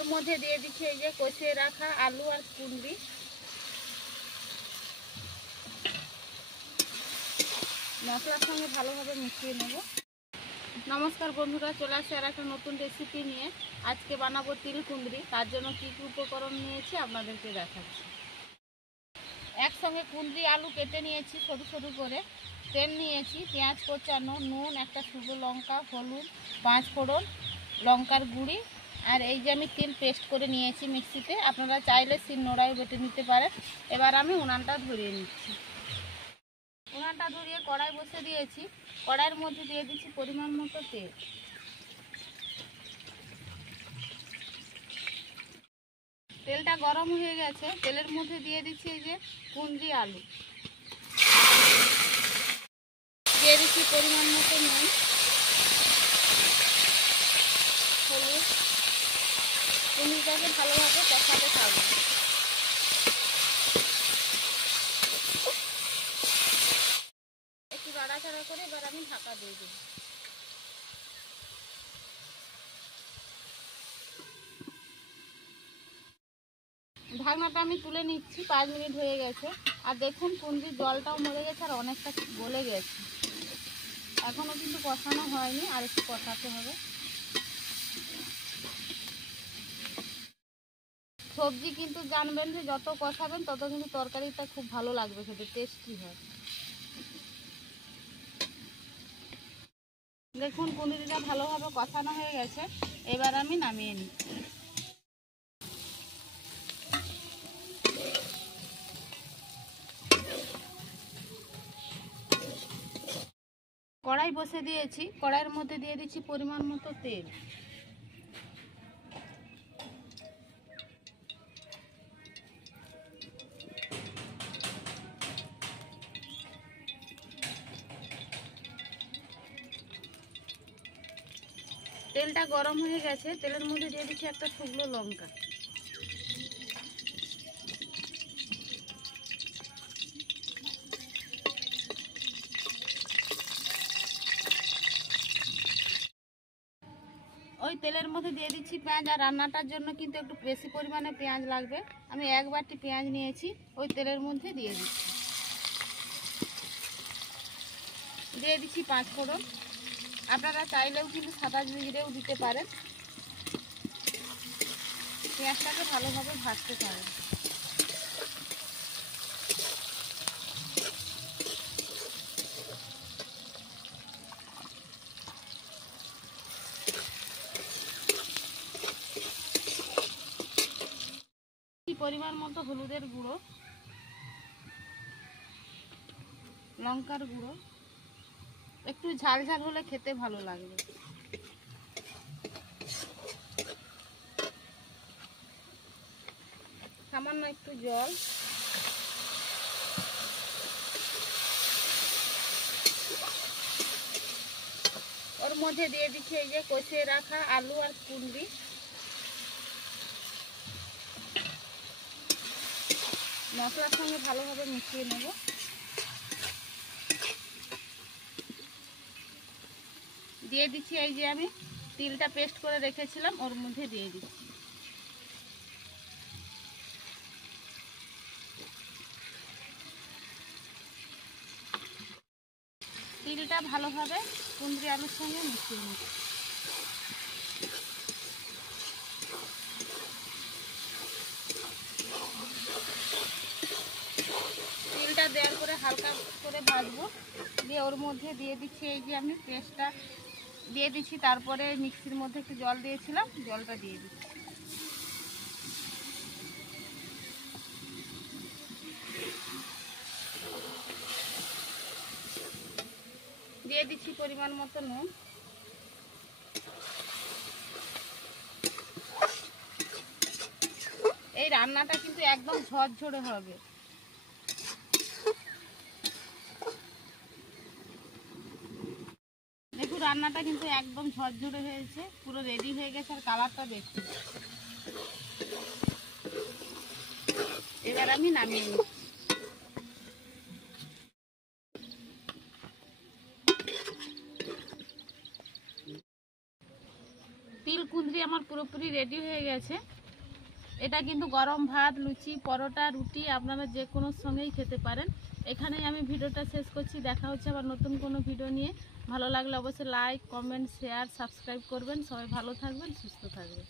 ওর মধ্যে দিয়ে দিচ্ছি এই যে কষিয়ে রাখা আলু আর কুঁদরি। মশলার সঙ্গে ভালোভাবে মিশিয়ে নেব। নমস্কার বন্ধুরা, চলে আসছে আর একটা নতুন রেসিপি নিয়ে। আজকে বানাবো তিল কুঁদরি। তার জন্য কী কী উপকরণ নিয়েছি আপনাদেরকে দেখাচ্ছি। একসঙ্গে কুঁদরি আলু কেটে নিয়েছি সরু সরু করে। তেল নিয়েছি, পেঁয়াজ কোচানো, নুন, একটা শুকনো লঙ্কা, হলুদ, 5 ফোড়ন, লঙ্কার গুঁড়ি, আর এই যে আমি তিল পেস্ট করে নিয়েছি মিক্সিতে। আপনারা চাইলে শিলনোড়ায় বেটে নিতে পারেন। এবার আমি উনানটা ধরিয়ে নিচ্ছি। উনানটা ধরিয়ে কড়াই বসে দিয়েছি। কড়াইয়ের মধ্যে দিয়ে দিচ্ছি পরিমাণ মতো তেল। তেলটা গরম হয়ে গেছে, তেলের মধ্যে দিয়ে দিচ্ছি এই যে কুঁদরি আলু, দিয়ে দিচ্ছি পরিমাণ মতো নুন, হলুদ। কুঁদরিটাকে ভালোভাবে কষাতে থাকবো। একটু নাড়াচাড়া করে এবার আমি ঢাকা দিয়ে দেব। ঢাকনাটা আমি তুলে নিচ্ছি। 5 মিনিট হয়ে গেছে। আর দেখুন কুঁদরির জলটাও মরে গেছে আর অনেকটা গলে গেছে। এখনও কিন্তু কষানো হয়নি, আর একটু কষাতে হবে। সবজি কিন্তু জানবেন যে যত কষাবেন তত কিন্তু তরকারিটা খুব ভালো লাগবে, খেতে টেস্টি হয়। দেখুন কুঁদরিটা ভালোভাবে কষানো হয়ে গেছে। এবার আমি নামিয়ে নিচ্ছি। কড়াই বসে দিয়েছি। কড়াইয়ের মধ্যে দিয়ে দিচ্ছি পরিমাণ মতো তেল। তেলটা গরম হয়ে গেছে, তেলের মধ্যে দিয়ে দিচ্ছি একটা শুকনো লঙ্কা। ওই তেলের মধ্যে দিয়ে দিচ্ছি পেঁয়াজ। আর রান্নাটার জন্য কিন্তু একটু বেশি পরিমাণে পেঁয়াজ লাগবে। আমি 1 বাটি পেঁয়াজ নিয়েছি, ওই তেলের মধ্যে দিয়ে দিচ্ছি। দিয়ে দিচ্ছি 5 ফোড়ন। আপনারা চাইলেও কিন্তু সাদা জিরেও দিতে পারেন। পেঁয়াজটাকে ভালোভাবে ভাজতে পারেন। পরিমাণ মতো হলুদের গুঁড়ো, লঙ্কার গুঁড়ো। একটু ঝাল ঝাল হলে খেতে ভালো লাগবে। সামান্য একটু জল। ওর মধ্যে দিয়ে দিচ্ছি এই যে কষিয়ে রাখা আলু আর কুঁদরি। মশলার সঙ্গে ভালোভাবে মিশিয়ে নেব। দিয়ে দিচ্ছি এই যে আমি তিলটা পেস্ট করে রেখেছিলাম, ওর মধ্যে দিয়ে দিচ্ছি। তিলটা ভালোভাবে কুঁদরি আলুর সঙ্গে মিশিয়ে নিচ্ছি। তিলটা দেওয়ার পরে হালকা করে ভাজবো। দিয়ে ওর মধ্যে দিয়ে দিচ্ছি এই যে আমি পেস্টটা দিয়ে দিচ্ছি। তারপরে মিক্সির মধ্যে একটু জল দিয়েছিলাম, জলটা দিয়ে দিচ্ছি। দিয়ে দিচ্ছি পরিমাণ মতো নুন। এই রান্নাটা কিন্তু একদম ঝরঝরে হবে। দেখুন রান্নাটা কিন্তু একদম ঝরঝরে হয়েছে, পুরো রেডি হয়ে গেছে। আর কালারটা দেখুন। এবার আমি নামিয়ে নিচ্ছি। তিল কুঁদরি আমার আমার পুরোপুরি রেডি হয়ে গেছে। এটা কিন্তু গরম ভাত, লুচি, পরোটা, রুটি আপনারা যে কোনো সঙ্গেই খেতে পারেন। এখানেই আমি ভিডিওটা শেষ করছি। দেখা হচ্ছে আবার নতুন কোনো ভিডিও নিয়ে। ভালো লাগলে অবশ্যই লাইক, কমেন্ট, শেয়ার, সাবস্ক্রাইব করবেন। সবাই ভালো থাকবেন, সুস্থ থাকবেন।